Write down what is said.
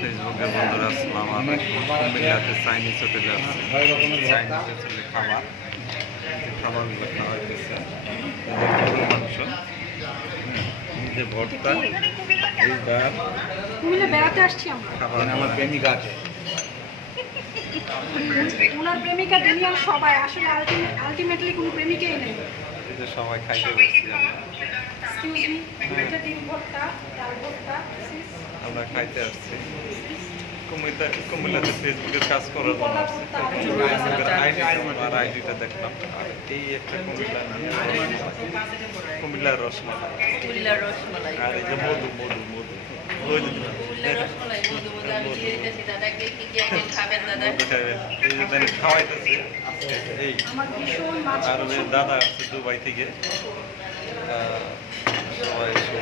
ফেসবুকের বন্ধুরা আসসালামু আলাইকুম। কুমিল্লাতে চাইনিজ হোটেলে আসছে। চাইনিজ হোটেলে খাবার, খাবারগুলো খাওয়া হইতেছে। গরুর মাংস, যে ভর্তা, এই ডাল। কুমিল্লা বেড়াতে আসছি আমরা। খাবার আমার প্রেমিকা আছে। ওনার প্রেমিকা দুনিয়ার সবাই, আসলে আলটিমেটলি কোনো প্রেমিকাই নেই। এই যে সবাই খাইতে বসছি আমরা। এক্সকিউজ মি, এটা ডিম ভর্তা, ডাল ভর্তা, আমরা খাইতে আসছি। কুমিল্লাতে ফেসবুকের কাজ করার জন্য আসছি। ফেসবুকের আইডিটা দেখলাম। আর এই একটা কুমিল্লার রসমালাই। আর এই যে মধু মধু মধু ওই যে খাওয়াইতেছে এই। আমার ভীষণ মাছ আর ওই দাদা আসছে দুবাই থেকে, সবাই এসে